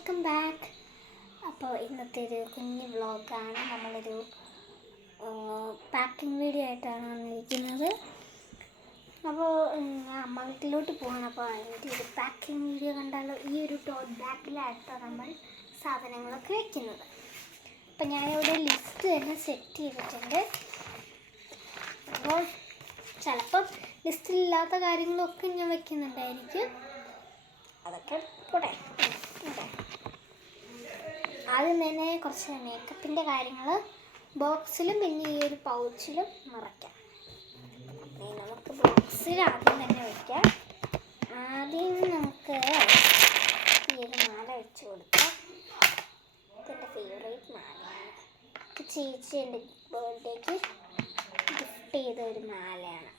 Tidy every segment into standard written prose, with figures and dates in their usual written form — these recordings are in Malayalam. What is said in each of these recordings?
Welcome back. അപ്പോൾ ഇന്നത്തെ ഒരു കുഞ്ഞു വ്ളോഗാണ്. നമ്മളൊരു പാക്കിംഗ് വീഡിയോ ആയിട്ടാണ് വന്നിരിക്കുന്നത്. അപ്പോൾ ഞാൻ അമ്മ വീട്ടിലോട്ട് പോകണം. അപ്പോൾ അതിൻ്റെ ഒരു പാക്കിംഗ് വീഡിയോ കണ്ടാലോ. ഈ ഒരു ടോട്ട് ബാഗിലായിട്ടാണ് നമ്മൾ സാധനങ്ങളൊക്കെ വയ്ക്കുന്നത്. അപ്പോൾ ഞാനിവിടെ ലിസ്റ്റ് തന്നെ സെറ്റ് ചെയ്തിട്ടുണ്ട്. അപ്പോൾ ചിലപ്പം ലിസ്റ്റിലില്ലാത്ത കാര്യങ്ങളൊക്കെ ഞാൻ വയ്ക്കുന്നുണ്ടായിരിക്കും. അതൊക്കെ പോട്ടെ. ആദ്യം തന്നെ കുറച്ച് മേക്കപ്പിൻ്റെ കാര്യങ്ങൾ ബോക്സിലും പിന്നെ ഈ ഒരു പൗച്ചിലും നിറയ്ക്കാം. നമുക്ക് ബോക്സിൽ ആദ്യം തന്നെ വയ്ക്കാം. ആദ്യം നമുക്ക് ഈ ഒരു മാല വെച്ച് കൊടുക്കാം. ഇതെൻ്റെ ഫേവറേറ്റ് മാലയാണ്. ചേച്ചി എൻ്റെ ബർത്ത്ഡേക്ക് ഗിഫ്റ്റ് ചെയ്ത ഒരു മാലയാണ്.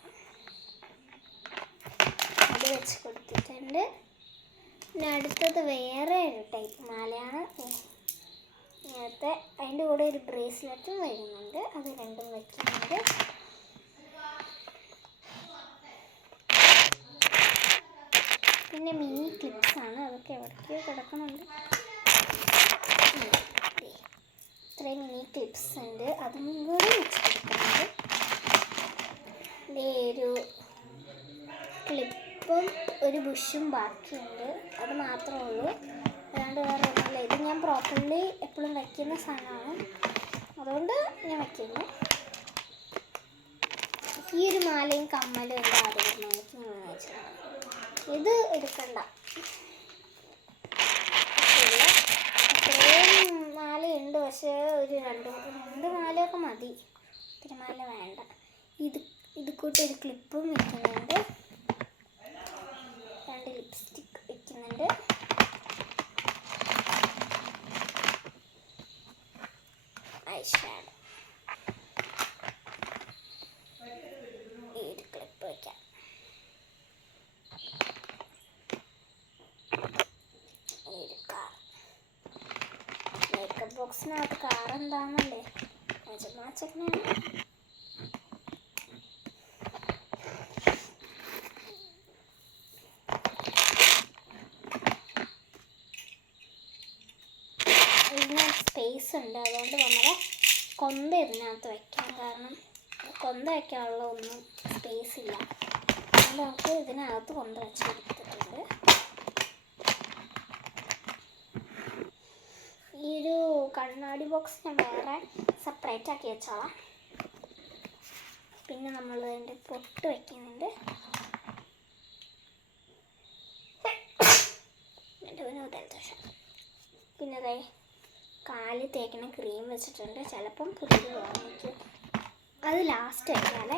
അത് വെച്ച് കൊടുത്തിട്ടുണ്ട്. പിന്നെ അടുത്തത് വേറെ ഒരു ടൈപ്പ് മാലയാണ്. നേരത്തെ അതിൻ്റെ കൂടെ ഒരു ബ്രേസ്ലെറ്റും വരുന്നുണ്ട്. അത് രണ്ടും വയ്ക്കുന്നുണ്ട്. പിന്നെ മിനി ക്ലിപ്സാണ്. അതൊക്കെ എവിടേക്ക് കിടക്കുന്നുണ്ട്. ഇത്രയും മിനി ക്ലിപ്സ് ഉണ്ട്. അതും കൂടി വെച്ച് കൊടുക്കുന്നുണ്ട്. ഒരു ക്ലിപ്പും ഒരു ബുഷും ബാക്കിയുണ്ട്. അത് മാത്രമേ ഉള്ളൂ. അല്ലാണ്ട് വേറെ ഒന്നുമില്ല. ഇത് ഞാൻ പ്രോപ്പർലി എപ്പോഴും വയ്ക്കുന്ന സാധനമാണ്. അതുകൊണ്ട് ഞാൻ വയ്ക്കുന്നു. ഈ ഒരു മാലയും കമ്മലും എൻ്റെ ആദ്യം എനിക്ക് വാങ്ങിച്ചതാണ്. ഇത് എടുക്കണ്ട. ഇത്രയും മാലയുണ്ട്. പക്ഷേ ഒരു രണ്ട് മാലയൊക്കെ മതി. ഇത്തിരി മാല വേണ്ട. ഇത് കൂട്ടൊരു ക്ലിപ്പും വയ്ക്കുന്നുണ്ട്. രണ്ട് ലിപ്സ്റ്റിക്ക് വയ്ക്കുന്നുണ്ട്. ഐ ഷാഡോ ഈ ഒരു ക്ലിപ്പ് വയ്ക്കാം. ഈ ഒരു കാർ മേക്കപ്പ് ബോക്സിനകത്ത് കാർ എന്താണെന്നല്ലേ മാച്ചക്കനാണ്. സ്പേസ് ഉണ്ട്. അതുകൊണ്ട് നമ്മുടെ കൊന്ത ഇതിനകത്ത് വയ്ക്കാം. കാരണം കൊന്ത വയ്ക്കാനുള്ള ഒന്നും സ്പേസ് ഇല്ല. അതുകൊണ്ട് നമുക്ക് ഇതിനകത്ത് കൊന്ത വെച്ച് കൊടുത്തിട്ടുണ്ട്. ഈ ഒരു കണ്ണാടി ബോക്സ് ഞാൻ വേറെ സെപ്പറേറ്റ് ആക്കി വെച്ചോളാം. പിന്നെ നമ്മൾ അതിൻ്റെ പൊട്ട് വയ്ക്കുന്നുണ്ട്. പിന്നെ അതെ കാല് തേക്കണ ക്രീം വെച്ചിട്ടുണ്ട്. ചിലപ്പം പുതിയത് വാങ്ങിക്കും. അത് ലാസ്റ്റ് വയ്ക്കാതെ.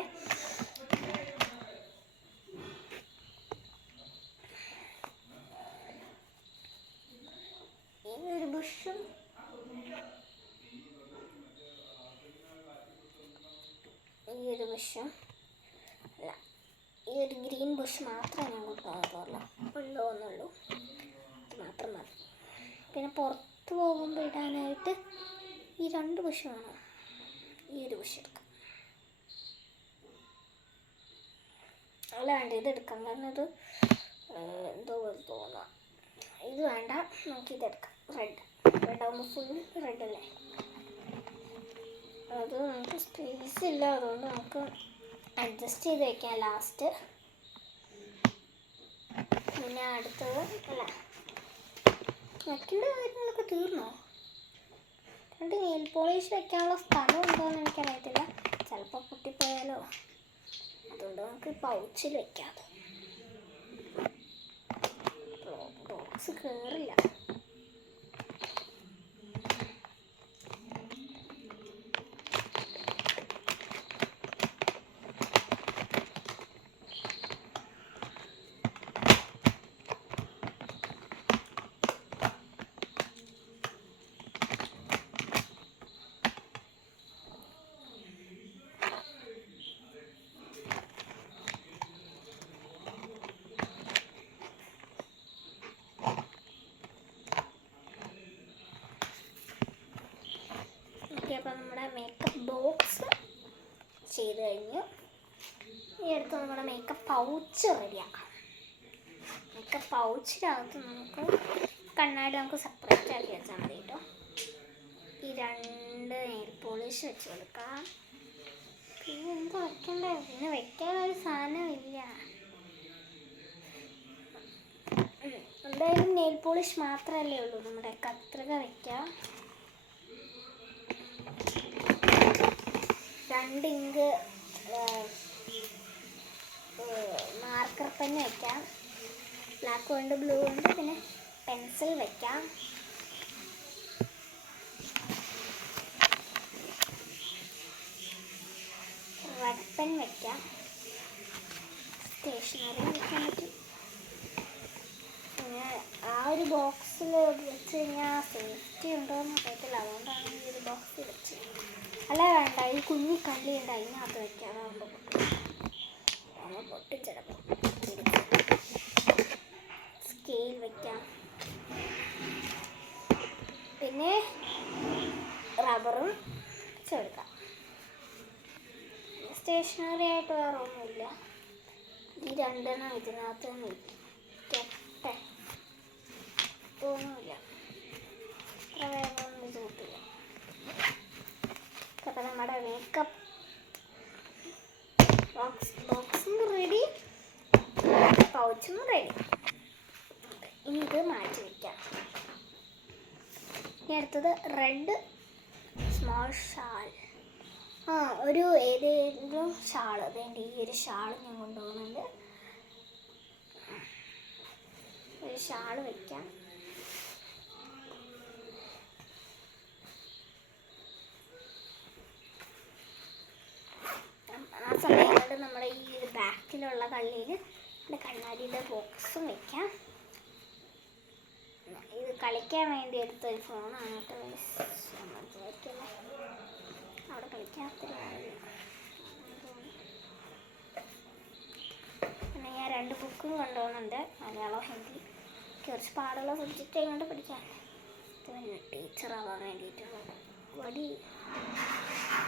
ഈ ഒരു ബുഷും അല്ല, ഈ ഒരു ഗ്രീൻ ബുഷ് മാത്രമേ ഞാൻ കൊണ്ടുപോകുന്നുള്ളൂ. അത് മാത്രം മതി. പിന്നെ പുറത്ത് പോകുമ്പോൾ ഇടാനായിട്ട് ഈ രണ്ട് ബുഷ് വേണം. ഈ ഒരു ബുഷ് എടുക്കാം. അല്ലാണ്ട് ഇത് എടുക്കാം. കാരണം ഇത് എന്തോ തോന്നാം. ഇത് വേണ്ട. നമുക്കിതെടുക്കാം. റെഡ് ആകുമ്പോൾ ഫുൾ റെഡ് അല്ലേ. അത് നമുക്ക് സ്പേസ് ഇല്ല. അതുകൊണ്ട് നമുക്ക് അഡ്ജസ്റ്റ് ചെയ്ത് വയ്ക്കാം ലാസ്റ്റ്. പിന്നെ അടുത്തത് അല്ല, വയ്ക്കേണ്ട കാര്യങ്ങളൊക്കെ തീർന്നോ? രണ്ട് നെയിൽ പോളിഷ് വയ്ക്കാനുള്ള സ്ഥലം ഉണ്ടോയെന്ന് എനിക്കറിയത്തില്ല. ചിലപ്പോൾ പൊട്ടിപ്പോയാലോ. അതുകൊണ്ട് നമുക്ക് പൗച്ചിൽ വയ്ക്കാതെ. ബോക്സ് കയറില്ല. അപ്പോൾ നമ്മുടെ മേക്കപ്പ് ബോക്സ് ചെയ്ത് കഴിഞ്ഞു. ഈ അടുത്ത് നമ്മുടെ മേക്കപ്പ് പൗച്ച് റെഡിയാക്കാം. മേക്കപ്പ് പൗച്ചിനകത്ത് നമുക്ക് കണ്ണാടി നമുക്ക് സെപ്പറേറ്റ് ആക്കി വെച്ചാൽ മതി കേട്ടോ. ഈ 2 നെയിൽ പോളിഷ് വെച്ച് കൊടുക്കാം. പിന്നെ എന്ത് വെക്കണ്ടേ? പിന്നെ വെക്കാനൊരു സാധനമില്ല. എന്തായാലും നെയിൽ പോളിഷ് മാത്രമല്ലേ ഉള്ളൂ. നമ്മുടെ കത്രിക വെക്കാം. 2 ഇങ്ക് മാർക്കർ പെൻ വെക്കാം. ബ്ലാക്ക് ഉണ്ട്, ബ്ലൂ ഉണ്ട്. പിന്നെ പെൻസിൽ വെക്കാം. റെഡ് പെൻ വെക്കാം. സ്റ്റേഷനറി വെക്കാൻ പറ്റും. പിന്നെ ആ ഒരു ബോക്സിൽ വെച്ച് കഴിഞ്ഞാൽ സേഫ്റ്റി ഉണ്ടോയെന്ന് അറിയത്തില്ല. അതുകൊണ്ടാണ് ഈ ഒരു ബോക്സിൽ വെച്ച്. അല്ല വേണ്ട, ഈ കുഞ്ഞി കള്ളി ഉണ്ട്, അതിനകത്ത് വെക്കാം. അതാകുമ്പോൾ പൊട്ടും ചിലപ്പോൾ. സ്കെയിൽ വെക്കാം. പിന്നെ റബ്ബറും ചേർക്കാം. സ്റ്റേഷനറി ആയിട്ട് വേറെ ഒന്നുമില്ല. ഈ 2 ഇതിനകത്ത് വെക്കട്ടെ. ഒന്നുമില്ല, അത്ര വേഗമൊന്നും ഇത് കിട്ടില്ല. അപ്പം നമ്മുടെ മേക്കപ്പ് ബോക്സും റെഡി, പൗച്ചും റെഡി. ഇനി ഇത് മാറ്റി വയ്ക്കാം. ഇനി അടുത്തത് റെഡ് സ്മോൾ ഷാൾ. ഒരു ഏതെങ്കിലും ഷാള് വേണ്ട. ഈ ഒരു ഷാള് ഞാൻ കൊണ്ടുപോകുന്നുണ്ട്. ഒരു ഷാള് വയ്ക്കാം. ആ സമയം കൊണ്ട് നമ്മുടെ ഈ ഒരു ബാക്കിലുള്ള കള്ളിയിൽ കണ്ണാടിയുടെ ബോക്സും വയ്ക്കാം. ഇത് കളിക്കാൻ വേണ്ടി എടുത്തൊരു ഫോണാണ് കേട്ടോ. അവിടെ കളിക്കാത്തില്ല. പിന്നെ ഞാൻ 2 ബുക്കും കൊണ്ടുപോകുന്നുണ്ട്. മലയാളം, ഹിന്ദി. കുറച്ച് പാടുള്ള സബ്ജക്റ്റ് കൊണ്ട് പഠിക്കാൻ. ടീച്ചറാവാൻ വേണ്ടിയിട്ടുള്ള വടി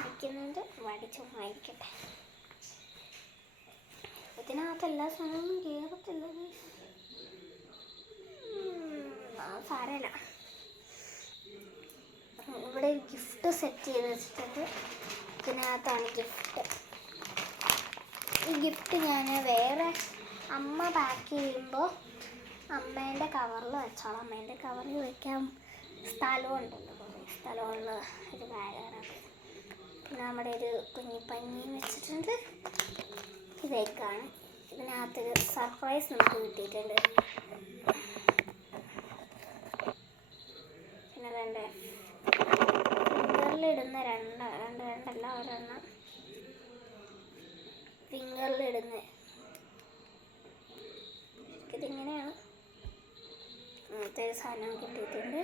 വയ്ക്കുന്നുണ്ട്. വടി ചുമ്മാ ഇരിക്കട്ടെ. ഇതിനകത്ത് എല്ലാ സാധനവും കയറത്തില്ല. സാരമില്ല. ഇവിടെ ഗിഫ്റ്റ് സെറ്റ് ചെയ്ത് വെച്ചിട്ടുണ്ട്. ഇതിനകത്താണ് ഗിഫ്റ്റ്. ഈ ഗിഫ്റ്റ് ഞാൻ വേറെ അമ്മ പാക്ക് ചെയ്യുമ്പോൾ അമ്മേൻ്റെ കവറിൽ വെച്ചോളാം. അമ്മേൻ്റെ കവറിൽ വയ്ക്കാൻ സ്ഥലമുണ്ടല്ലോ, കുറേ സ്ഥലമുള്ള ഒരു ബാഗാണ്. പിന്നെ നമ്മുടെ ഒരു കുഞ്ഞിപ്പഞ്ഞിയും വെച്ചിട്ടുണ്ട്. ഇതൊക്കെയാണ്. ഇതിനകത്ത് സർപ്രൈസ് നമുക്ക് കിട്ടിയിട്ടുണ്ട്. പിന്നെ വേണ്ട ഫിംഗറിലിടുന്ന രണ്ടല്ല ഒരെണ്ണം ഫിംഗറിലിടുന്ന. ഇതിങ്ങനെയാണ്. അങ്ങനത്തെ ഒരു സാധനം കിട്ടിയിട്ടുണ്ട്.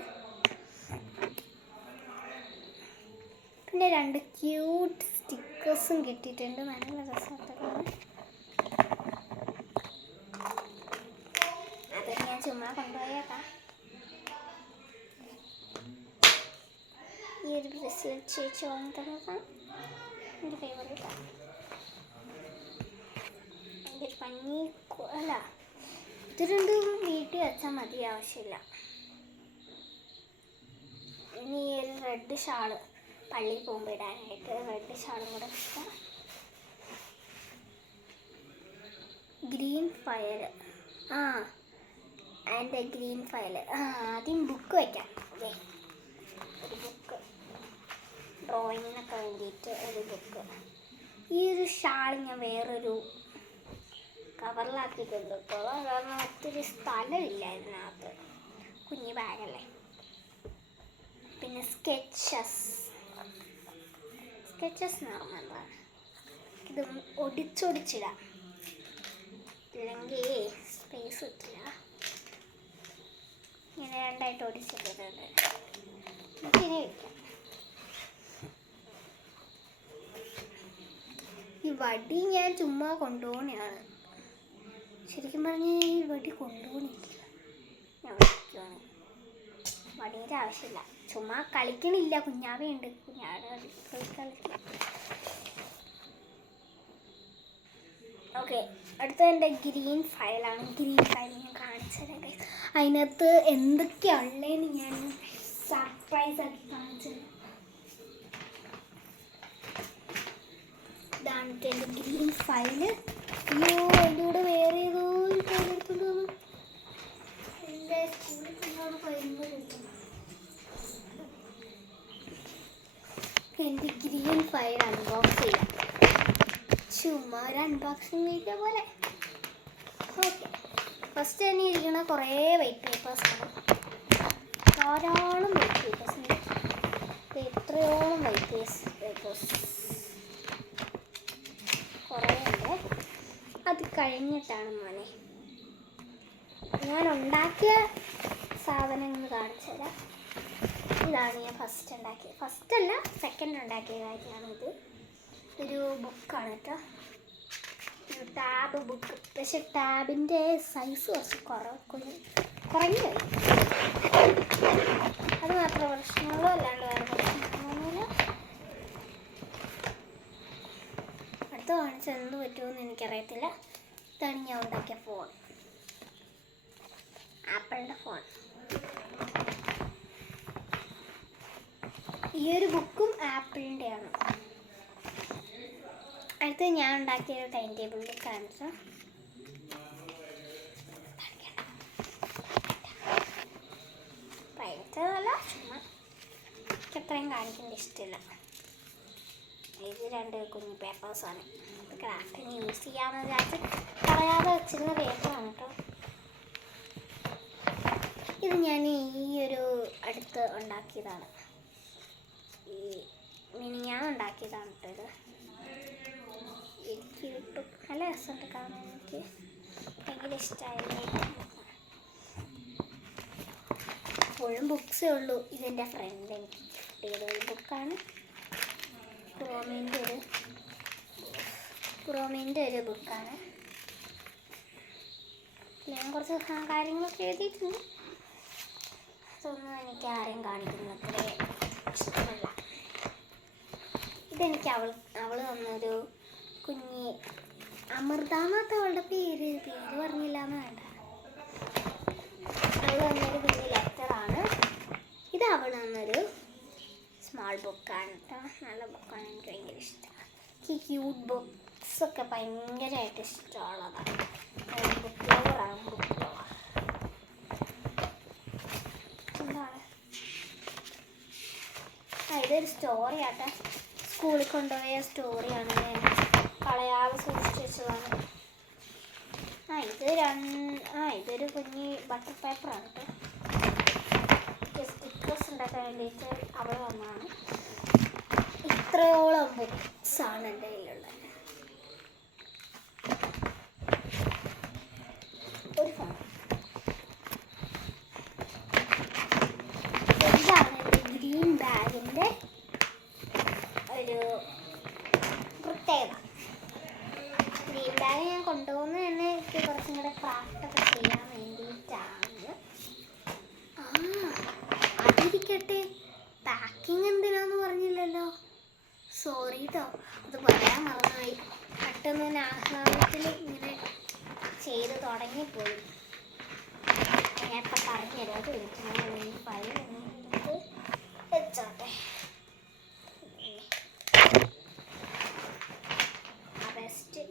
പിന്നെ 2 ക്യൂട്ട് സ്റ്റിക്കേഴ്സും കിട്ടിയിട്ടുണ്ട്. നല്ല രസമായിട്ടാണ്. അത് ഞാൻ ചുമ്മാ കൊണ്ടുപോയേക്കാം. ഈ ഒരു ബ്രസീൽ ചേച്ചി വാങ്ങിത്തന്നതാണ് എൻ്റെ ഫേവറേറ്റാണ്. എൻ്റെ പഞ്ഞി അല്ല, ഇത് 2 വീട്ടിൽ വെച്ചാൽ മതി, ആവശ്യമില്ല. ഇനി ഈ ഒരു റെഡ് ഷാള് പള്ളിയിൽ പോകുമ്പോൾ ഇടാനായിട്ട് റെഡ് ഷാളും കൂടെ വെക്കാം. Green file. അതിൻ്റെ ഗ്രീൻ ഫയൽ. ആദ്യം ബുക്ക് വയ്ക്കാം. അതെ, ഒരു ബുക്ക്, ഡ്രോയിങ്ങിനൊക്കെ വേണ്ടിയിട്ട് ഒരു ബുക്ക്. ഈ ഒരു ഷാൾ ഞാൻ വേറൊരു കവറിലാക്കിയിട്ടുണ്ട്. കാരണം മറ്റൊരു സ്ഥലമില്ല ഇതിനകത്ത്. കുഞ്ഞു ബാഗല്ലേ. പിന്നെ സ്കെച്ചസ് നിർബന്ധമാണ്. ഇത് ഒടിച്ചൊടിച്ചിടാം, ഇല്ലെങ്കിൽ സ്പേസ് കിട്ടില്ല. ഇങ്ങനെ 2ആയിട്ട് ഒടിച്ചിട്ടിട്ടുണ്ട്. ഇങ്ങനെ വയ്ക്കാം. ഈ വടി ഞാൻ ചുമ്മാ കൊണ്ടുപോകണയാണ്. ശരിക്കും പറഞ്ഞാൽ ഈ വടി കൊണ്ടുപോകണില്ല. ഞാൻ വയ്ക്കുവാണ്. വടിയുടെ ആവശ്യമില്ല. ചുമ്മാ കളിക്കണില്ല. കുഞ്ഞാവയുണ്ട്, കുഞ്ഞാവ കളിക്കും. ഓക്കെ, അടുത്ത എൻ്റെ ഗ്രീൻ ഫയലാണ്. ഗ്രീൻ ഫയൽ ഞാൻ കാണിച്ചു തരാം. അതിനകത്ത് എന്തൊക്കെയാണ് ഉള്ളതെന്ന് ഞാൻ സർപ്രൈസ് ആക്കി കാണിച്ചത്. ഇതാണ് എൻ്റെ ഗ്രീൻ ഫയല്. അയ്യോ എൻ്റെ കൂടെ വേറെ ഏതോ ഫയൽ എടുത്തുകൊണ്ട് വന്നു. എൻ്റെ സ്കൂളിൽ കൊണ്ടാണ് ഫയലിൻ്റെ എടുക്കുന്നത്. എൻ്റെ ഗ്രീൻ ഫയൽ അൺബോക്സ് ചെയ്യാം. ചുമ്മാ ഒരു അൺബോക്സിങ് വീഡിയോ പോലെ. ഓക്കെ, ഫസ്റ്റ് തന്നെ ഇരിക്കുന്ന കുറേ വൈറ്റ് പേപ്പേഴ്സാണ്. ധാരാളം വൈറ്റ് പേപ്പേഴ്സ് ഉണ്ട്. എത്രയോളം വൈറ്റ് പേപ്പേഴ്സ് കുറേ ഉണ്ട്. അത് കഴിഞ്ഞിട്ടാണ് മോനെ ഞാൻ ഉണ്ടാക്കിയ സാധനങ്ങൾ കാണിച്ചത്. ഇതാണ് ഞാൻ ഫസ്റ്റ് ഉണ്ടാക്കിയത്. ഫസ്റ്റല്ല, സെക്കൻഡ് ഉണ്ടാക്കിയ കാര്യമാണിത്. ഒരു ബുക്കാണ് കേട്ടോ, ഒരു ടാബ് ബുക്ക്. പക്ഷെ ടാബിൻ്റെ സൈസ് കുറച്ച് കുറഞ്ഞു പോയി. അത് മാത്രം പ്രശ്നങ്ങളോ അല്ലാണ്ട് വേറെ പ്രശ്നങ്ങളൊന്നുമില്ല. അടുത്ത കാണിച്ചാൽ എന്ത് പറ്റുമെന്ന് എനിക്കറിയത്തില്ല. ഇതാണ് ഞാൻ ഉണ്ടാക്കിയ ഫോൺ, ആപ്പിളിൻ്റെ ഫോൺ. ഈ ഒരു ബുക്കും ആപ്പിളിൻ്റെയാണ്. അടുത്ത് ഞാൻ ഉണ്ടാക്കിയ ഒരു ടൈം ടേബിൾ ബുക്ക് കാണിച്ചു. ഭയങ്കരമല്ല, ചുമ്മാ എനിക്ക് അത്രയും കാണിക്കുന്നത് ഇഷ്ടമില്ല. ഇത് 2 കുഞ്ഞു പേപ്പേഴ്സാണ്. ഇത് ക്രാഫ്റ്റിന് യൂസ് ചെയ്യാമെന്ന് വിചാരിച്ച് കളയാതെ വെച്ചിരുന്ന പേപ്പറാണ് കേട്ടോ. ഇത് ഞാൻ ഈ ഒരു അടുത്ത് ഉണ്ടാക്കിയതാണ്. ഞാൻ ഉണ്ടാക്കിയതാണ് കേട്ടോ. ഇത് എനിക്ക് കിട്ടും, നല്ല രസമുണ്ട് കാണാൻ. എനിക്ക് ഭയങ്കര ഇഷ്ടമായി. എപ്പോഴും ബുക്സേ ഉള്ളൂ. ഇതെൻ്റെ ഫ്രണ്ട് എനിക്ക് ഗിഫ്റ്റ് ചെയ്ത ഒരു ബുക്കാണ്. ക്രോമിൻ്റെ ഒരു ബുക്കാണ്. ഞാൻ കുറച്ച് കാര്യങ്ങളൊക്കെ എഴുതിയിട്ടുണ്ട്. അതൊന്നും എനിക്ക് ആരെയും കാണിക്കുന്നത്രേ ഇഷ്ടമല്ല. ഇതെനിക്ക് അവൾ തന്നൊരു കുഞ്ഞി അമൃതാന്നത്തെ അവളുടെ പേര് പറഞ്ഞില്ല എന്ന് വേണ്ട. അവൾ തന്നൊരു കുഞ്ഞി ലെറ്ററാണ്. ഇത് അവൾ തന്നൊരു സ്മാൾ ബുക്കാണ് കേട്ടോ. നല്ല ബുക്കാണ്, എനിക്ക് ഭയങ്കര ഇഷ്ടമാണ്. എനിക്ക് ക്യൂട്ട് ബുക്സൊക്കെ ഭയങ്കരമായിട്ട് ഇഷ്ടമുള്ളതാണ്. ബുക്ക് ലവറാണ്, ബുക്ക് ലവർ. എന്താണ് ഇതൊരു സ്റ്റോറി ആട്ടെ. സ്കൂളിൽ കൊണ്ടുപോയ സ്റ്റോറിയാണ്. ഞാൻ കളയാതെ സൂക്ഷിച്ച് വെച്ചതാണ്. ഇതൊരു കുഞ്ഞി ബട്ടർ പേപ്പറാണ് കേട്ടോ. സ്റ്റിക്കേഴ്സ് ഉണ്ടാക്കാൻ വേണ്ടിയിട്ട് അവൾ വന്നതാണ്. ഇത്രയോളം ബുക്സാണ് എൻ്റെ കയ്യിലുള്ളത്. ഒരു ഫോൺ. ഇതാണ് എൻ്റെ ഗ്രീൻ ബാഗിൻ്റെ ഒരു പ്രത്യേകത. ഗ്രീൻ ബാഗ് ഞാൻ കൊണ്ടുപോകുന്നത് തന്നെ എനിക്ക് കുറച്ചും കൂടെ ക്രാഫ്റ്റൊക്കെ ചെയ്യാൻ വേണ്ടിയിട്ടാണ്. അതിരിക്കട്ടെ, പാക്കിങ് എന്തിനാന്ന് പറഞ്ഞില്ലല്ലോ. സോറി കേട്ടോ, അത് പറയാൻ മറന്നുപോയി. പെട്ടെന്ന് തന്നെ ആഹ്ലാദത്തിൽ ഇങ്ങനെ ചെയ്ത് തുടങ്ങിപ്പോയി. ഞാൻ ഇപ്പം പറഞ്ഞുതരാം. അത് വിളിക്കുന്നത് ഈ ഫയൽ എടുത്ത് വെച്ചോട്ടെ. ബെസ്റ്റ്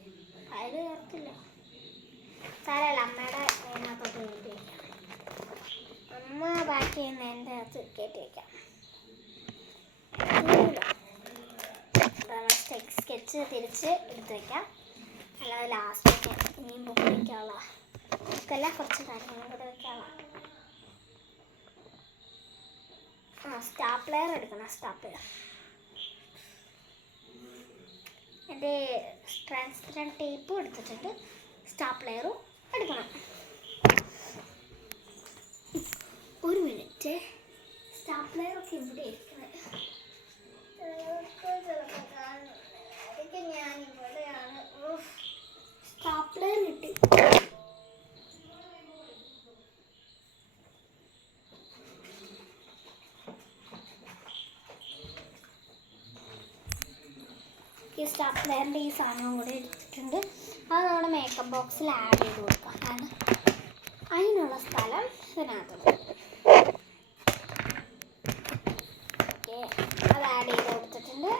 ഫയൽ ചേർത്തില്ല, സാരല്ല. അമ്മയുടെ അതിനകത്തോട്ട് കയറ്റി വയ്ക്കാം. അമ്മ ബാക്കി ചെയ്യുന്ന എൻ്റെ അകത്ത് കയറ്റി വയ്ക്കാം. സ്കെച്ച് തിരിച്ച് എടുത്ത് വയ്ക്കാം. അല്ലാതെ ലാസ്റ്റ് വയ്ക്കാം. ഇനിയും ബുക്ക് വയ്ക്കാനുള്ള ബുക്കല്ല, കുറച്ച് കാര്യങ്ങളും കൂടെ വയ്ക്കാനുള്ള. സ്റ്റാപ്ലെയർ എടുക്കണം. സ്റ്റാപ്ലെയർ എൻ്റെ ട്രാൻസ്പെറൻറ്റ് ടേപ്പും എടുത്തിട്ടുണ്ട്. സ്റ്റാപ്ലെയറും എടുക്കണം. ഒരു മിനിറ്റ്, സ്റ്റാപ്ലെയറൊക്കെ ഇവിടെ ഇരിക്കുന്നത്. ഞാൻ ഇവിടെയാണ്. സ്റ്റാപ്ലെയർ കിട്ടി. ഈ സ്റ്റാപ്ലെയറിൻ്റെ ഈ സാധനം കൂടെ എടുത്തിട്ടുണ്ട്. അത് നമ്മുടെ മേക്കപ്പ് ബോക്സിൽ ആഡ് ചെയ്ത് കൊടുക്കാം. അതിനുള്ള സ്ഥലം ഇതിനകത്ത് ഓക്കെ, അത് ആഡ് ചെയ്ത് കൊടുത്തിട്ടുണ്ട്.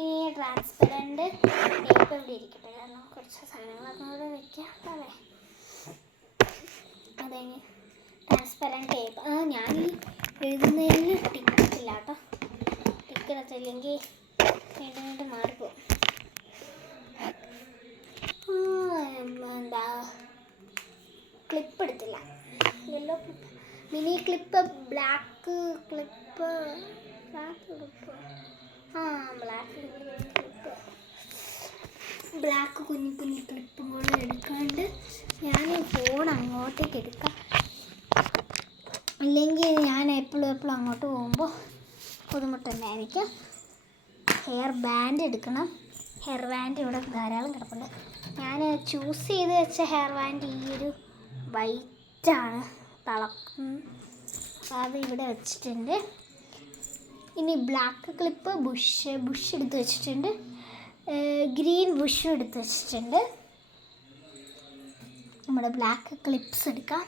ഇനി ട്രാൻസ്പെറൻറ്റ് ടേപ്പ് ഇവിടെ ഇരിക്കട്ടെ, കാരണം കുറച്ച് സാധനങ്ങളൊക്കെ കൂടെ വെക്കാം അല്ലേ. അതെ, ട്രാൻസ്പെറൻറ്റ് ടേപ്പ് ഞാൻ ഈ എഴുതുന്നതിൽ ടിക്കില്ല കേട്ടോ. ടിക്കിടത്തില്ലെങ്കിൽ വീണ്ടും വീണ്ടും മാറിപ്പോകും. എന്താ ക്ലിപ്പ് എടുത്തില്ല, yellow clip, mini clip, black clip, black clip, black കുഞ്ഞു കുഞ്ഞു ക്ലിപ്പും കൂടെ എടുക്കാണ്ട് ഞാൻ ഫോൺ അങ്ങോട്ടേക്ക് എടുക്കാം. അല്ലെങ്കിൽ ഞാൻ എപ്പോഴും അങ്ങോട്ട് പോകുമ്പോൾ ബുദ്ധിമുട്ടുണ്ടായിരിക്കും. ഹെയർ ബാൻഡ് എടുക്കണം. ഹെയർ ബാൻഡ് ഇവിടെ ധാരാളം കിടപ്പുണ്ട്. ഞാൻ ചൂസ് ചെയ്ത് വെച്ച ഹെയർ ബാൻഡ് ഈ ഒരു വൈറ്റാണ്, അത് ഇവിടെ വെച്ചിട്ടുണ്ട്. ഇനി ബ്ലാക്ക് ക്ലിപ്പ്, ബുഷ് എടുത്ത് വെച്ചിട്ടുണ്ട്. ഗ്രീൻ ബുഷും എടുത്ത് വെച്ചിട്ടുണ്ട്. നമ്മുടെ ബ്ലാക്ക് ക്ലിപ്സ് എടുക്കാം.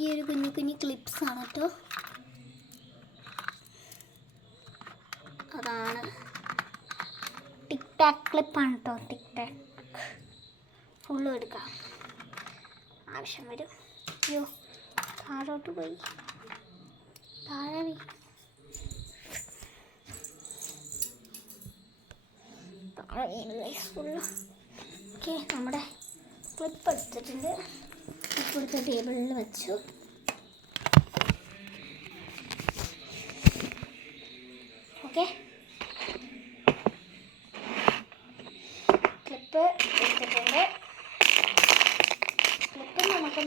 ഈ ഒരു കുഞ്ഞു കുഞ്ഞു ക്ലിപ്സ് ആണ് കേട്ടോ. അതാണ് ടിക് ടാക്ക് ക്ലിപ്പാണ് കേട്ടോ. ടിക് ടാക്ക് ഫുള്ളും എടുക്കാം, ആവശ്യം വരും. അയ്യോ, താഴോട്ട് പോയി, താഴെ ഫുള്ള്. ഓക്കെ, നമ്മുടെ ക്ലിപ്പ് എടുത്തിട്ടുണ്ട്. ക്ലിപ്പ് എടുത്ത ടേബിളിൽ വെച്ചു. ഓക്കെ, ക്ലിപ്പ് എടുത്തിട്ടുണ്ട്. ക്ലിപ്പ് നമുക്ക്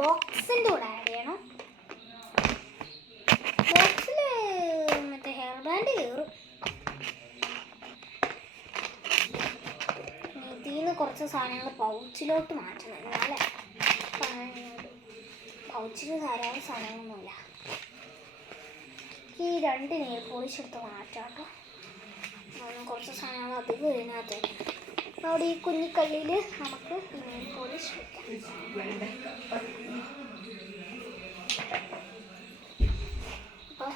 ബോക്സിൻ്റെ കൂടെ ആഡ് ചെയ്യണം. ബോക്സിൽ മറ്റേ ഹെയർ ബാൻഡ് കയറും. ഇതിൽ കുറച്ച് സാധനങ്ങൾ പൗച്ചിലോട്ട് മാറ്റണം. എന്നാലേ പൗച്ചിൽ ധാരാളം സാധനങ്ങളൊന്നുമില്ല. ഈ 2 നെയിൽ പോളിഷ് എടുത്ത് മാറ്റാം കേട്ടോ. കുറച്ച് സാധനങ്ങൾ അധികം ഇതിനകത്ത്. അവിടെ ഈ കുഞ്ഞിക്കള്ളിയിൽ നമുക്ക് ഈ നെയിൽ പോളിഷ് വയ്ക്കാം. അപ്പോൾ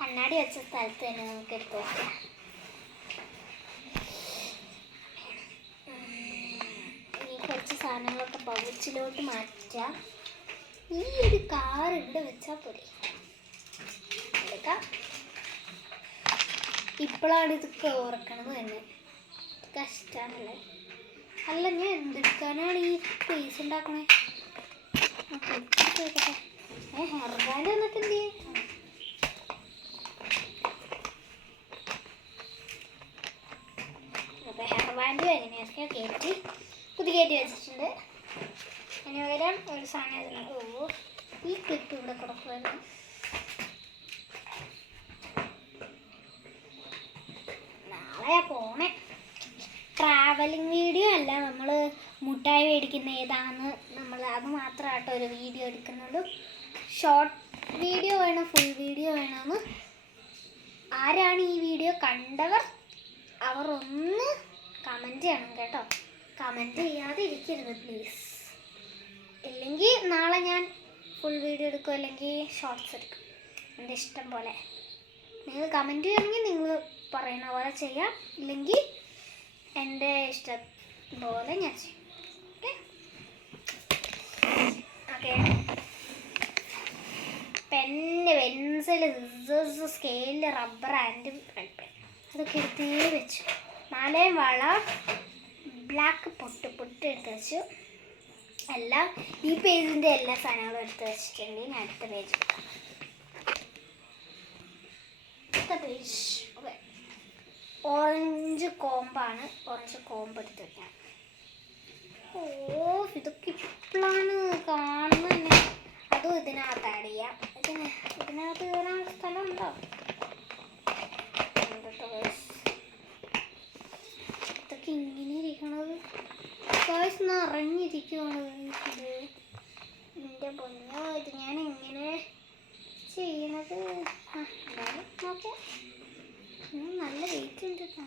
കണ്ണാടി വെച്ച സ്ഥലത്ത് തന്നെ നമുക്ക് എടുത്ത് വയ്ക്കാം. കുറച്ച് സാധനങ്ങളൊക്കെ പൗച്ചിലോട്ട് മാറ്റാം. ഈ ഒരു കാർ ഇവിടെ വെച്ചാൽ പോരെ. എടുക്കാം. ഇപ്പോഴാണ് ഇതൊക്കെ ഓർക്കണത് തന്നെ, കഷ്ടമാണല്ലേ. അല്ല, ഞാൻ എന്തെടുക്കാനാണ് ഈ പൈസ ഉണ്ടാക്കണേ. ഹെയർ ബാൻഡ് വന്നിട്ട് എന്ത് ചെയ്യും? അപ്പോൾ ഹെയർ ബാൻഡ് എങ്ങനെയൊക്കെ കയറ്റി കയറ്റി വെച്ചിട്ടുണ്ട്. അതിന് പകരം ഒരു സാധനം ഈ ക്ലിപ്പ് ഇവിടെ കൊടുക്കുമായിരുന്നു. നാളെ പോണേ. ട്രാവലിംഗ് വീഡിയോ അല്ല, നമ്മൾ മുട്ടായി മേടിക്കുന്ന ഏതാണെന്ന് അത് മാത്രമായിട്ട് ഒരു വീഡിയോ എടുക്കുന്നുള്ളൂ. ഷോർട്ട് വീഡിയോ വേണം, ഫുൾ വീഡിയോ വേണമെന്ന് ആരാണ് ഈ വീഡിയോ കണ്ടവർ അവർ ഒന്ന് കമൻറ്റ് ചെയ്യണം കേട്ടോ. കമൻറ്റ് ചെയ്യാതെ ഇരിക്കരുത് പ്ലീസ്. ഇല്ലെങ്കിൽ നാളെ ഞാൻ ഫുൾ വീഡിയോ എടുക്കും, അല്ലെങ്കിൽ ഷോർട്ട്സ് എടുക്കും, എൻ്റെ ഇഷ്ടം പോലെ. നിങ്ങൾ കമൻറ്റ് ചെയ്യണമെങ്കിൽ നിങ്ങൾ പറയുന്ന പോലെ ചെയ്യാം, ഇല്ലെങ്കിൽ എൻ്റെ ഇഷ്ടം പോലെ ഞാൻ ചെയ്യും. Okay okay. Pen, pencil, scissors, scale, rubber and red pen അതൊക്കെ എടുത്തേ വെച്ചു. 4 വള, ബ്ലാക്ക് പൊട്ട് എടുത്ത് വെച്ചു. എല്ലാം ഈ പേജിൻ്റെ എല്ലാ സാധനങ്ങളും എടുത്ത് വെച്ചിട്ടുണ്ട്. ഞാൻ അടുത്ത പേജ് എടുക്കാം. അടുത്ത പേജ് ഓക്കെ. ഓറഞ്ച് കോമ്പാണ്. ഓറഞ്ച് കോമ്പ് എടുത്ത് വയ്ക്കാം. ഇതൊക്കെ ഇപ്പോഴാണ് കാണുന്നത് തന്നെ. അതും ഇതിനകത്ത് ആഡ് ചെയ്യാം. ഇതിനകത്ത് കയറാൻ സ്ഥലമുണ്ടോ? ഇതൊക്കെ ഇങ്ങനെ ഇരിക്കണത് നിറഞ്ഞിരിക്കുവാണ്. ഇത് എൻ്റെ പൊന്നോ, ഇത് ഞാൻ എങ്ങനെ ചെയ്യണത്? എന്തായാലും നോക്കാം. നല്ല വെയിറ്റ് ഉണ്ട് കേട്ടോ.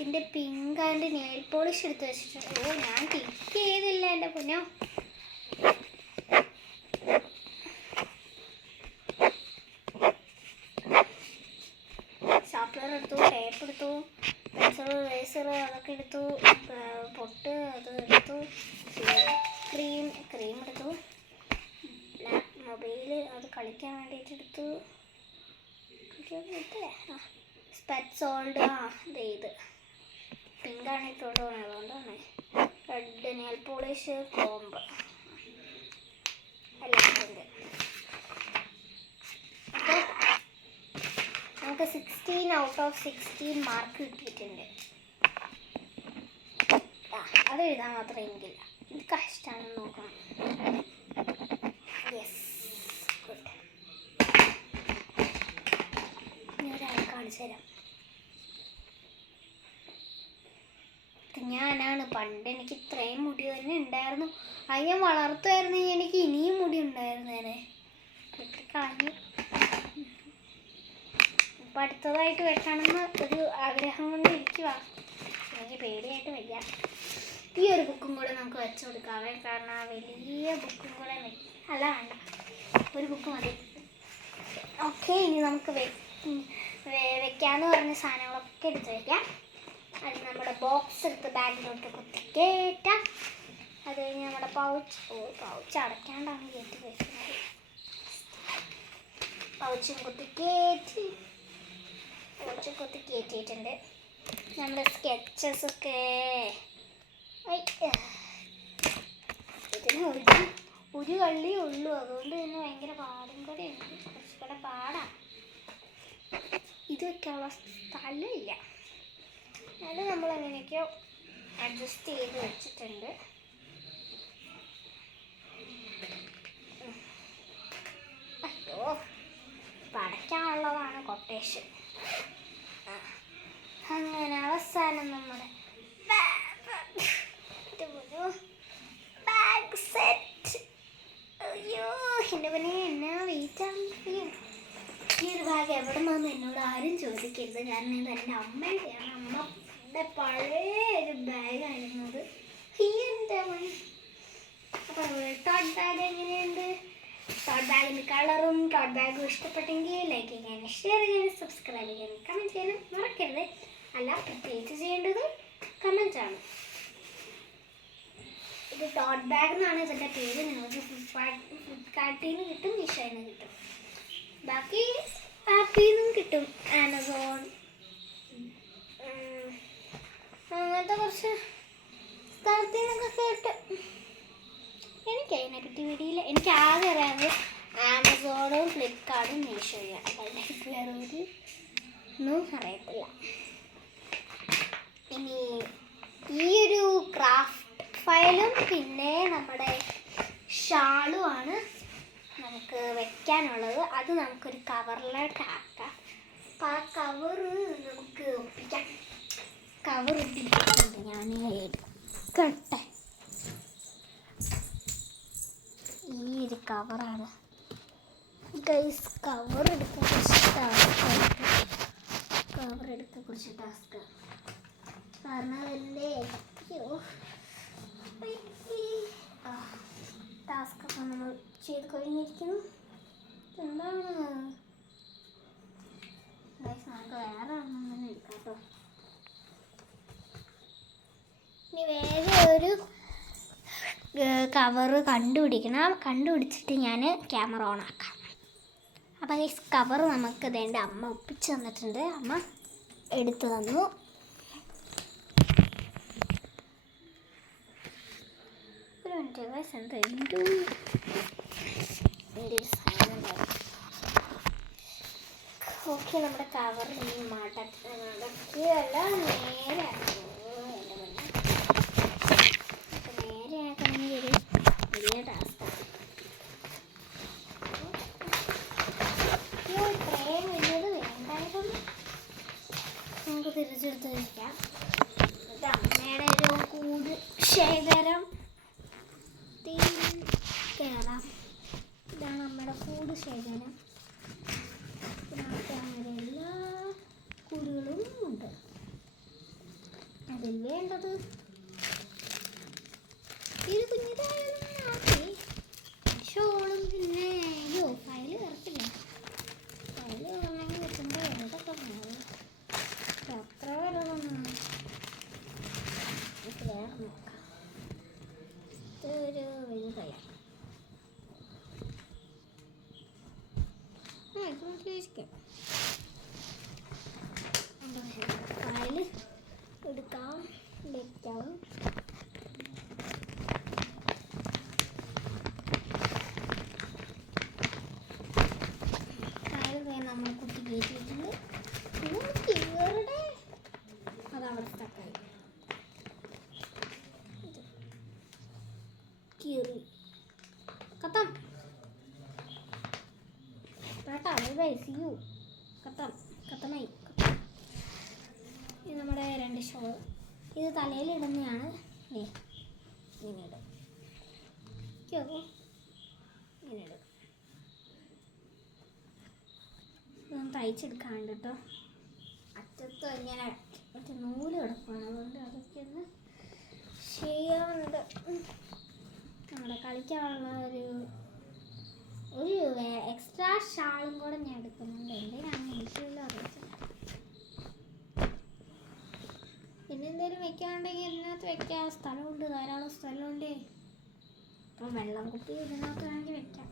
ഇതിൻ്റെ പിങ്ക് ആൻഡ് നെയിൽ പോളിഷ് എടുത്ത് വെച്ചിട്ടുണ്ട്. ഓ ഞാൻ ടിക്ക് ചെയ്തില്ല എൻ്റെ പൊന്നോ. ഷാർപ്നർ എടുത്തു, ടേപ്പ് എടുത്തു, പെൻസിൽ റേസർ അതൊക്കെ എടുത്തു, പൊട്ട് അത് എടുത്തു, ക്രീം എടുത്തു, ബ്ലാക്ക് മൊബൈൽ അത് കളിക്കാൻ വേണ്ടിയിട്ട് എടുത്തു, സ്പെറ്റ്സ് ഓൾഡ് ഇത് പിങ്കാണ് ഇട്ടോണ്ട് പോകണത്, അതുകൊണ്ടാണ്. റെഡ് നെയിൽ പോളിഷ് കോമ്പ് എല്ലാം ഉണ്ട്. അപ്പോൾ നമുക്ക് 16 ഔട്ട് ഓഫ് 16 മാർക്ക് കിട്ടിയിട്ടുണ്ട്. അത് എഴുതാൻ മാത്രം എനിക്കില്ല, ഇത് കഷ്ടമാണെന്ന് നോക്കണം. Yes good. ഞാനൊരാളെ കാണിച്ചു തരാം. ഞാനാണ് പണ്ട് എനിക്ക് ഇത്രയും മുടി തന്നെ ഉണ്ടായിരുന്നു. അത് ഞാൻ വളർത്തുമായിരുന്നെങ്കിൽ എനിക്ക് ഇനിയും മുടി ഉണ്ടായിരുന്നേനെ. വെട്ടിക്കളഞ്ഞു. ഇപ്പം അടുത്തതായിട്ട് വെട്ടണമെന്ന് ഒരു ആഗ്രഹം കൊണ്ട് ഇരിക്കുക. എനിക്ക് പേടിയായിട്ട് വയ്യ. ഈ ഒരു ബുക്കും കൂടെ നമുക്ക് വെച്ചു കൊടുക്കാവേ, കാരണം ആ വലിയ ബുക്കും കൂടെ അല്ല വേണ്ട, ഒരു ബുക്ക് മതി. ഓക്കെ, ഇനി നമുക്ക് വെക്കാന്ന് പറഞ്ഞ സാധനങ്ങളൊക്കെ എടുത്ത് വയ്ക്കാം. അത് നമ്മുടെ ബോക്സ് എടുത്ത് ബാഗിലോട്ട് കുത്തി കയറ്റാം. അത് കഴിഞ്ഞ് നമ്മുടെ പൗച്ച് അടയ്ക്കാണ്ടാണ് കയറ്റി വെക്കുന്നത്. പൗച്ചും കുത്തി കയറ്റിയിട്ടുണ്ട്. നമ്മുടെ സ്കെച്ചസ് ഒക്കെ ഇതിന് ഒരു കള്ളിയേ ഉള്ളൂ, അതുകൊണ്ട് തന്നെ ഭയങ്കര പാടും കൂടെ ഉണ്ട്. കുറച്ചുകൂടെ പാടാം. ഇത് വെക്കാനുള്ള സ്ഥലമില്ല, അത് നമ്മൾ എങ്ങനെയൊക്കെയോ അഡ്ജസ്റ്റ് ചെയ്ത് വെച്ചിട്ടുണ്ട്. അയ്യോ, പടയ്ക്കാനുള്ളതാണ് കൊട്ടേഷൻ. അങ്ങനെ അവസാനം നമ്മുടെ ബാഗ് സെറ്റ്. അയ്യോ എൻ്റെ പിന്നെ എന്നാ വെയിറ്റാണ്. ഈ ഒരു ബാഗ് എവിടെ നിന്നാന്ന് എന്നോട് ആരും ചോദിക്കരുത്, കാരണം ഇത് എൻ്റെ അമ്മയുടെയാണ്. അമ്മയുടെ പഴയ ഒരു ബാഗായിരുന്നു അത്. എൻ്റെ മണി. അപ്പോൾ ടോട്ട് ബാഗ് എങ്ങനെയുണ്ട്? ടോട്ട് ബാഗിൻ്റെ കളറും ടോട്ട് ബാഗും ഇഷ്ടപ്പെട്ടെങ്കിൽ ലൈക്ക് ചെയ്യാനും ഷെയർ ചെയ്യാനും സബ്സ്ക്രൈബ് ചെയ്യാനും കമൻറ്റ് ചെയ്യാനും മറക്കരുത്. അല്ല, പ്രത്യേകിച്ച് ചെയ്യേണ്ടത് കമൻറ്റാണ്. ഇത് ടോട്ട് ബാഗ് എന്നാണ് ഇതിൻ്റെ പേര്. നിങ്ങൾക്ക് ഫ്ലിപ്കാർട്ടിൽ നിന്ന് കിട്ടും, മീഷോയിൽ നിന്ന് കിട്ടും, ബാക്കി ആപ്പിൽ നിന്നും കിട്ടും, ആമസോൺ അങ്ങനത്തെ കുറച്ച് സ്ഥലത്തിൽ നിന്നൊക്കെ കിട്ടും. എനിക്ക് അതിനെപ്പറ്റി വീഡിയോയിൽ എനിക്ക് ആകെ അറിയാവുന്നത് ആമസോണും ഫ്ലിപ്കാർട്ടും മീഷോയും, അതായത് വേറെ ഒന്നും അറിയത്തില്ല. ഇനി ഈ ഒരു ക്രാഫ്റ്റ് ഫയലും പിന്നെ നമ്മുടെ ഷാളുമാണ് നമുക്ക് വെക്കാനുള്ളത്. അത് നമുക്കൊരു കവറിലോട്ട് ആക്കാം. അപ്പം ആ കവറ് നമുക്ക് ഒപ്പിക്കാം. കവർ ഒപ്പിക്കുന്നുണ്ട്, ഞാൻ എടുക്കട്ടെ. ഈ ഒരു കവറാണ് ഗൈസ്. കവർ എടുക്കാൻ കുറച്ച് ടാസ്ക്കാണ്, കാരണം അതല്ലേ ടാസ്കൊക്കെ നമ്മൾ ചെയ്ത് കഴിഞ്ഞിരിക്കുന്നു. എന്താണ് നമുക്ക് വേറെ ഒന്നും എടുക്കാം കേട്ടോ. ഇനി വേറെ ഒരു കവറ് കണ്ടുപിടിക്കണം. കണ്ടുപിടിച്ചിട്ട് ഞാൻ ക്യാമറ ഓൺ ആക്കാം. അപ്പോൾ ഈ കവർ നമുക്ക് വേണ്ട അമ്മ ഒപ്പിച്ച് തന്നിട്ടുണ്ട്. അമ്മ എടുത്തു തന്നു. ഒരു മിനിറ്റ് ഗൈസ്, എന്താ എൻ്റെ ഒരു സാധനം ഉണ്ടായിരുന്നു. ഓക്കെ, നമ്മുടെ കവർ മടക്കുകയല്ല, നേരെ ആക്കണമെങ്കിൽ ഒരു വലിയ ടാസ്ക്കാണ്. ഇത്രയും വലിയത് വേണ്ടായിരുന്നു. നമുക്ക് തിരിച്ചെടുത്ത് വയ്ക്കാം. ഇത് അമ്മയുടെ ഒരു കൂട് ശേഖരം കയറാം. ഇതാണ് അമ്മയുടെ കൂട് ശേഖരം. ഇതിനകത്ത് അങ്ങനെ എല്ലാ കൂടുകളും ഉണ്ട്. അതിൽ വേണ്ടത് ഇത് കുഞ്ഞിതായാലും ഷോളും പിന്നെ അയ്യോ ഫയല് കറക്കില്ല. ഫയല് കറങ്ങി വെച്ചിട്ട് എന്തൊക്കെ പോകും അത്ര വരെ തോന്നുന്നു. ഇത് വേറെ നോക്കാം. ഇതൊരു വലുതായി ഇത് നോക്കിയിരിക്കും. ഫയല് എടുക്കാം വെക്കാം. നമ്മൾ കുട്ടി കയറ്റി വെച്ചിട്ടുണ്ട്. അതവിടെ സ്റ്റക്കായി കീറി കത്തം കേട്ടോ. സിയു കത്തമായി. ഇത് നമ്മുടെ 2 ഷോൾ. ഇത് തലയിലിടുന്നതാണ്. ഇങ്ങനെ ഇടും. ഇങ്ങനെ ഇടും. ഇതൊന്ന് തയ്ച്ചെടുക്കാണ്ട് കേട്ടോ. അറ്റത്ത് ഇങ്ങനെ മറ്റേ നൂല് കിടക്കുകയാണ്. അതുകൊണ്ട് അതൊക്കെ ഒന്ന് ചെയ്യാറുണ്ട്. നമ്മുടെ കളിക്കാനുള്ള ഒരു എക്സ്ട്രാ ഷാളും കൂടെ ഞാൻ എടുക്കുന്നുണ്ട്. എന്തിനാണ് എനിക്കുള്ള അറിയിച്ചത്. പിന്നെ എന്തെങ്കിലും വെക്കാനുണ്ടെങ്കിൽ ഇതിനകത്ത് വെക്കാം. സ്ഥലമുണ്ട്, ധാരാളം സ്ഥലമുണ്ട്. അപ്പോൾ വെള്ളം കുപ്പി ഇതിനകത്ത് വേണമെങ്കിൽ വെക്കാം.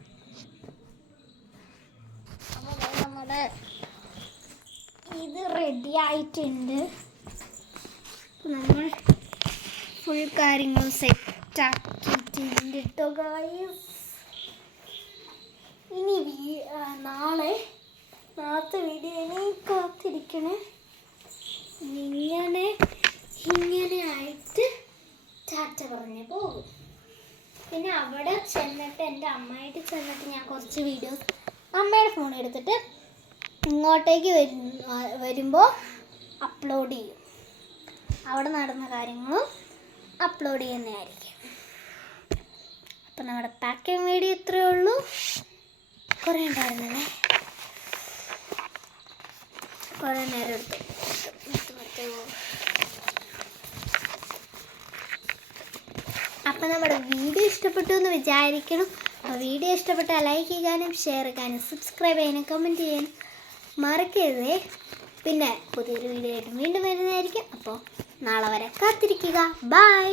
അപ്പോൾ നമ്മുടെ ഇത് റെഡി ആയിട്ടുണ്ട്. നമ്മൾ ഫുൾ കാര്യങ്ങളും സെറ്റാക്കിയിട്ടുണ്ട് കേട്ടോ ഗായ്സ്. ഇനി നാളത്തെ വീഡിയോ ഇനി കാത്തിരിക്കണേ. ഇങ്ങനെ ആയിട്ട് ടാറ്റ പറഞ്ഞ് പോകും. പിന്നെ അവിടെ ചെന്നിട്ട് എൻ്റെ അമ്മയായിട്ട് ചെന്നിട്ട് ഞാൻ കുറച്ച് വീഡിയോസ് അമ്മയുടെ ഫോൺ എടുത്തിട്ട് ഇങ്ങോട്ടേക്ക് വരുമ്പോൾ അപ്ലോഡ് ചെയ്യും. അവിടെ നടന്ന കാര്യങ്ങളും അപ്ലോഡ് ചെയ്യുന്നതായിരിക്കും. അപ്പം നമ്മുടെ പാക്കിംഗ് വീഡിയോ ഇത്രയേ ഉള്ളൂ. കുറേ ഉണ്ടായിരുന്നല്ലേ, കുറേ നേരം എടുത്തു. അപ്പം നമ്മുടെ വീഡിയോ ഇഷ്ടപ്പെട്ടു എന്ന് വിചാരിക്കണം. അപ്പോൾ വീഡിയോ ഇഷ്ടപ്പെട്ടാൽ ലൈക്ക് ചെയ്യാനും ഷെയർ ചെയ്യാനും സബ്സ്ക്രൈബ് ചെയ്യാനും കമൻറ്റ് ചെയ്യാനും മറക്കരുതേ. പിന്നെ പുതിയൊരു വീഡിയോ ആയിട്ട് വീണ്ടും വരുന്നതായിരിക്കും. അപ്പോൾ നാളെ വരെ കാത്തിരിക്കുക. ബൈ.